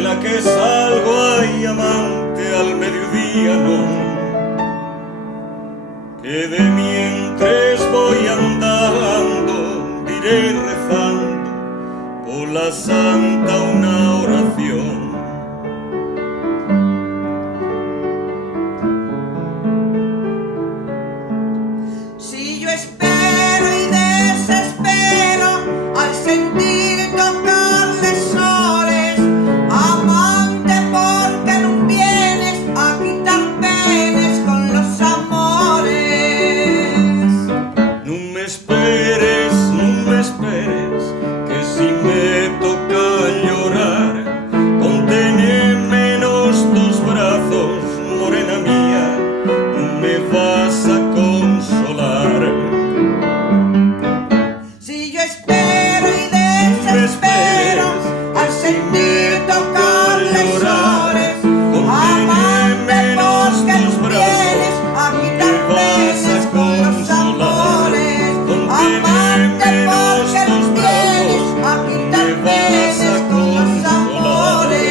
de la que salgo ay amante al mediodía no, que de mientras voy andando diré rezando por la santa una oración. Si yo espero y desespero al sentir tocarle soles, amante, porque no vienes a quitar penes con los amores. No me esperes, que si me toca llorar, contene menos tus brazos, morena mía, no me vas a consolar. Si yo espero y desespero al sentir tocarle soles, amante, porque no vienes a quitar penes con los amores. Amante, porque no vienes a quitar penes con los amores.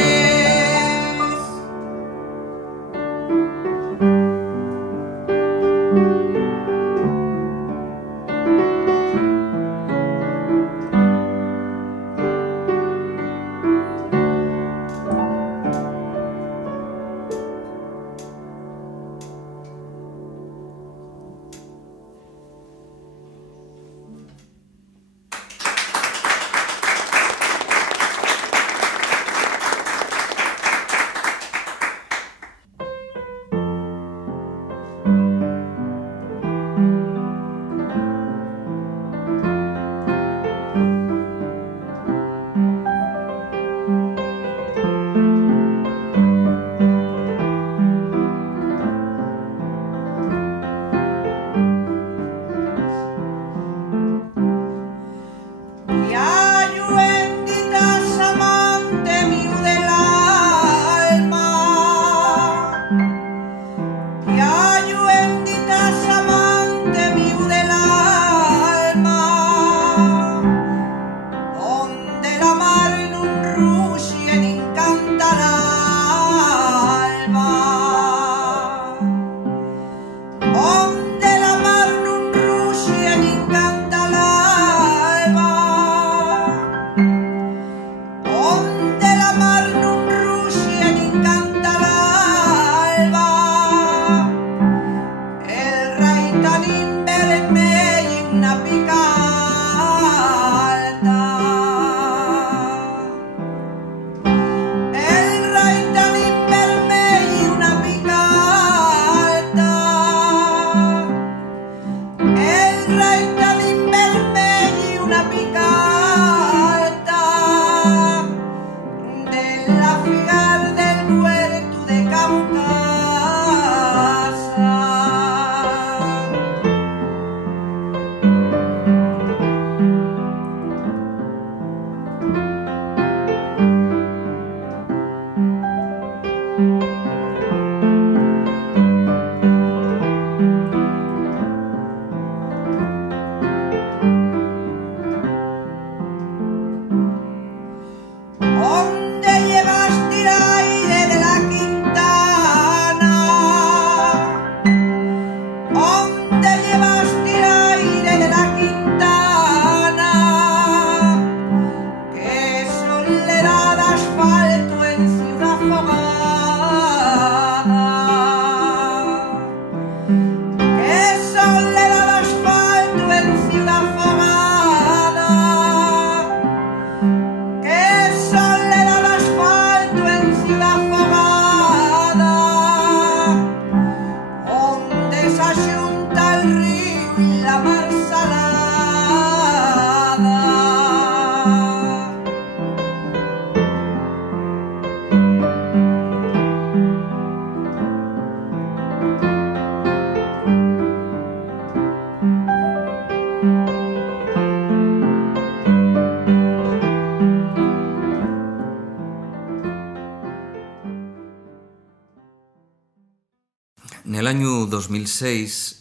En el año 2006,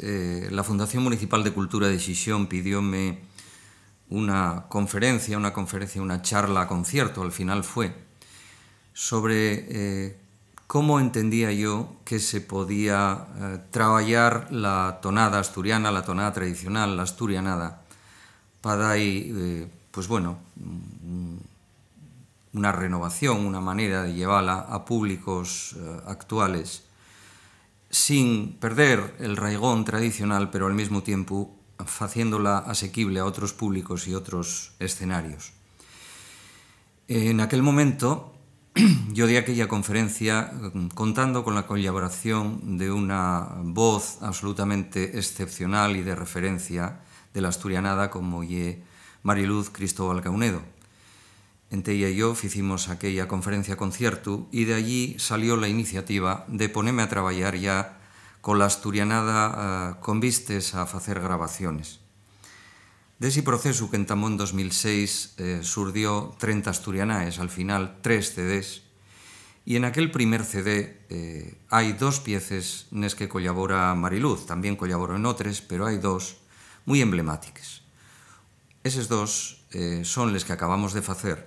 la Fundación Municipal de Cultura de Xixón pidióme una conferencia, una charla, concierto, al final fue, sobre cómo entendía yo que se podía traballar la tonada asturiana, la tonada tradicional, la asturianada, para aí, pues bueno, una renovación, una manera de llevarla a públicos actuales sin perder el raigón tradicional, pero al mismo tiempo haciéndola asequible a otros públicos y otros escenarios. En aquel momento yo di aquella conferencia contando con la colaboración de una voz absolutamente excepcional y de referencia de la asturianada como ye Mariluz Cristóbal Caunedo. Entre ella y yo hicimos aquella conferencia concierto y de allí salió la iniciativa de ponerme a traballar ya con la asturianada con vistes a facer grabaciones. Dese proceso que entamó en 2006 surdió 30 asturianaes, al final 3 CDs, y en aquel primer CD hai 2 pieces nes que colabora Mariluz, tamén colaboro en otras, pero hai 2 moi emblemáticas. Eses 2 son les que acabamos de facer,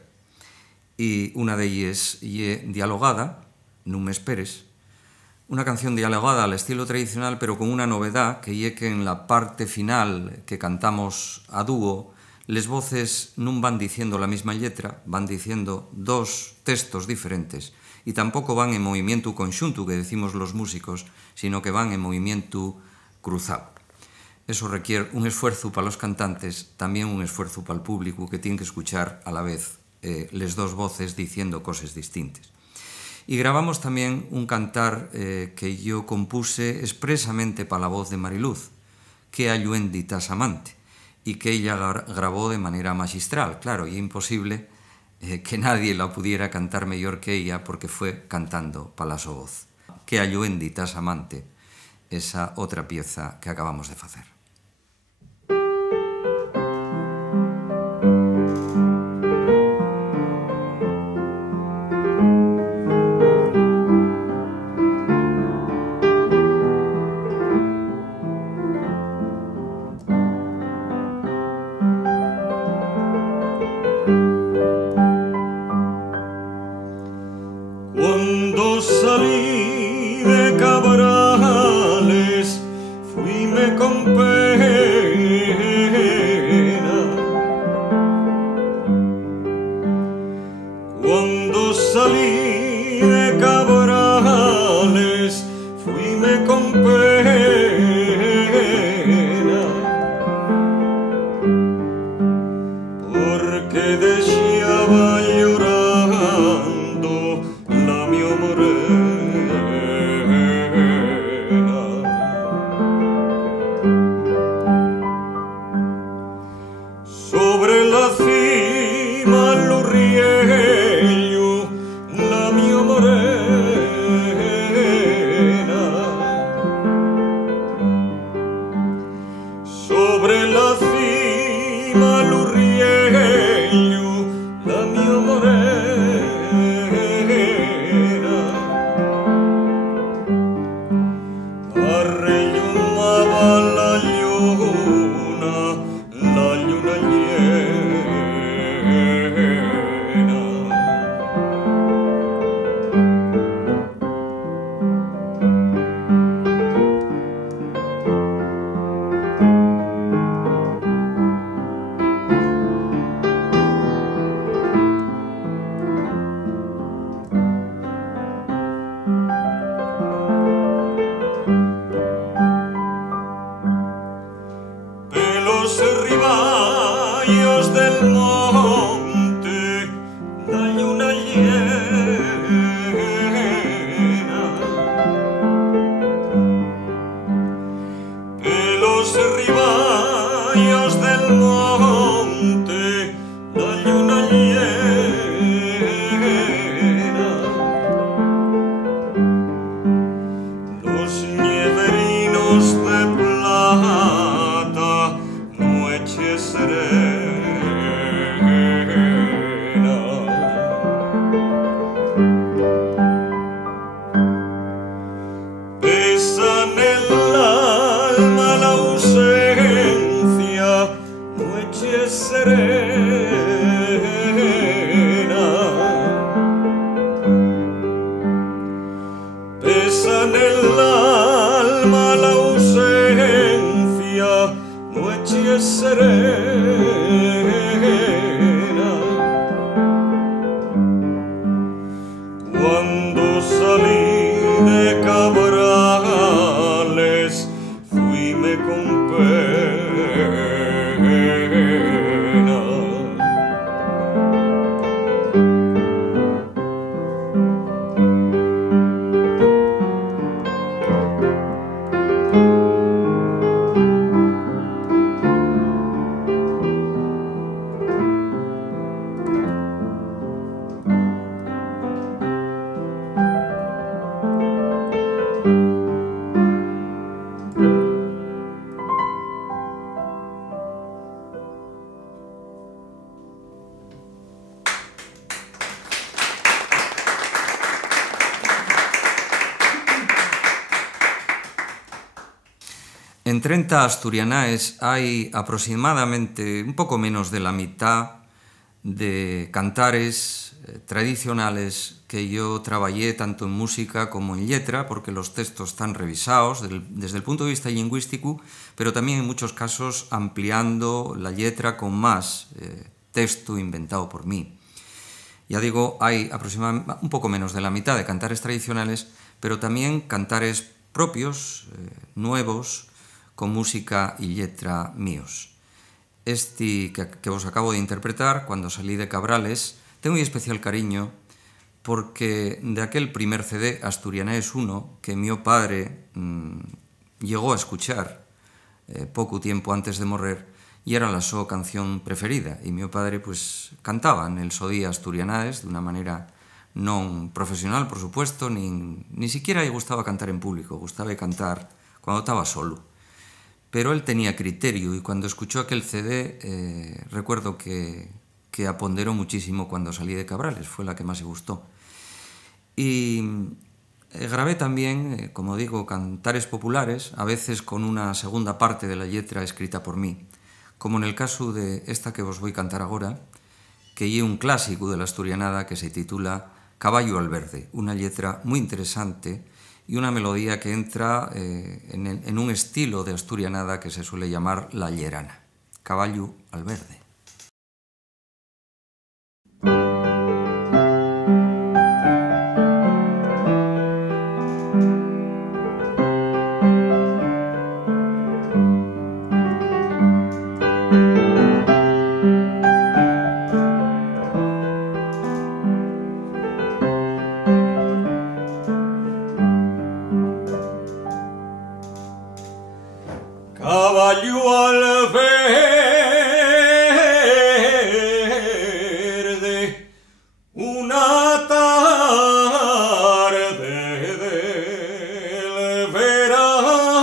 e unha d'elles é dialogada, Non me esperes, una canción dialogada al estilo tradicional, pero con una novedad, que é que en la parte final que cantamos a dúo, les voces non van diciendo la misma letra, van diciendo 2 textos diferentes, y tampoco van en movimiento conxunto, que decimos los músicos, sino que van en movimiento cruzado. Eso requiere un esfuerzo para los cantantes, también un esfuerzo para el público, que tiene que escuchar a la vez les 2 voces diciendo cosas distintas. Y grabamos también un cantar que yo compuse expresamente para la voz de Mariluz, que é Lluendi Tasamante, y que ella grabó de manera magistral. Claro, y imposible que nadie la pudiera cantar mejor que ella, porque fue cantando para la su voz. Que é Lluendi Tasamante, esa otra pieza que acabamos de facer. Cuando salí de Cabrales, fuime con pena. Cuando salí de Cabrales, fuime con pena, porque deseaba llorando la mi morena. Sobre la cima lo riello la mi morena, En 30 asturianaes hay aproximadamente un poco menos de la mitad de cantares tradicionales que yo traballé tanto en música como en letra, porque los textos están revisados desde el punto de vista lingüístico, pero también en muchos casos ampliando la letra con más texto inventado por mí. Ya digo, hay aproximadamente un poco menos de la mitad de cantares tradicionales, pero también cantares propios, nuevos, con música y letra míos. Este que vos acabo de interpretar, Cuando salí de Cabrales, tengo muy especial cariño porque de aquel primer CD, Asturianaes 1, que mi padre llegó a escuchar poco tiempo antes de morrer, y era la súa canción preferida, e mi padre pues cantaba en el so día Asturianaes de unha maneira non profesional, por supuesto, ni siquiera lle gustaba cantar en público, gustaba cantar cuando estaba solo. Pero él tenía criterio y cuando escuchó aquel CD recuerdo que aponderó muchísimo Cuando salí de Cabrales, fue la que más le gustó. Y grabé también, como digo, cantares populares, a veces con una segunda parte de la letra escrita por mí, como en el caso de esta que vos voy a cantar agora, que é un clásico de la asturianada que se titula Caballo al verde, una letra muy interesante y una melodía que entra en un estilo de asturianada que se suele llamar la llerana. Caballo al verde. Caballo al verde, una tarde del verano,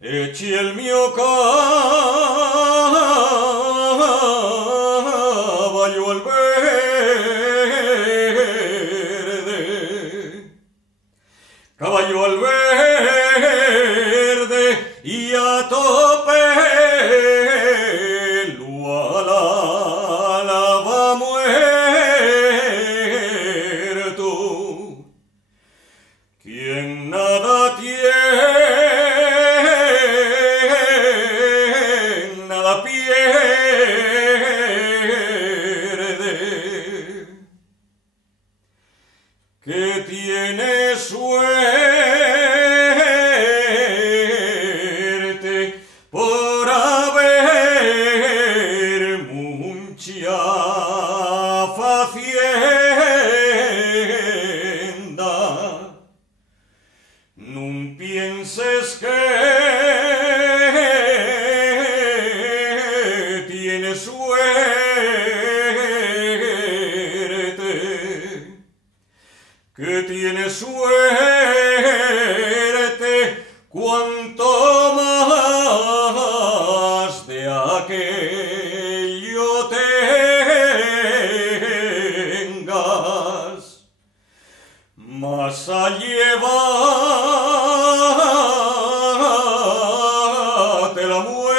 eché el mío caballo al verde, caballo al verde, y a tope la va muerto. Quien nada tiene, nada pierde. Que tiene suerte por haber mucha facienda. Nun pienses que tiene suerte, que tiene suerte cuanto más de aquello tengas, más a llevarte la muerte.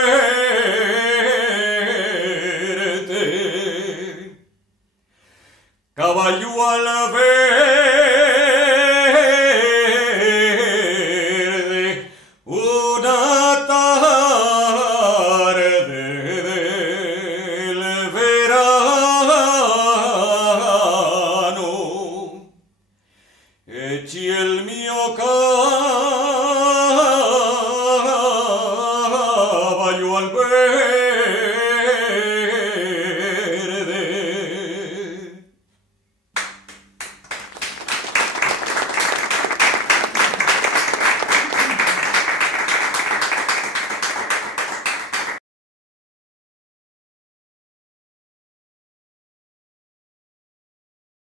Caballo al verde,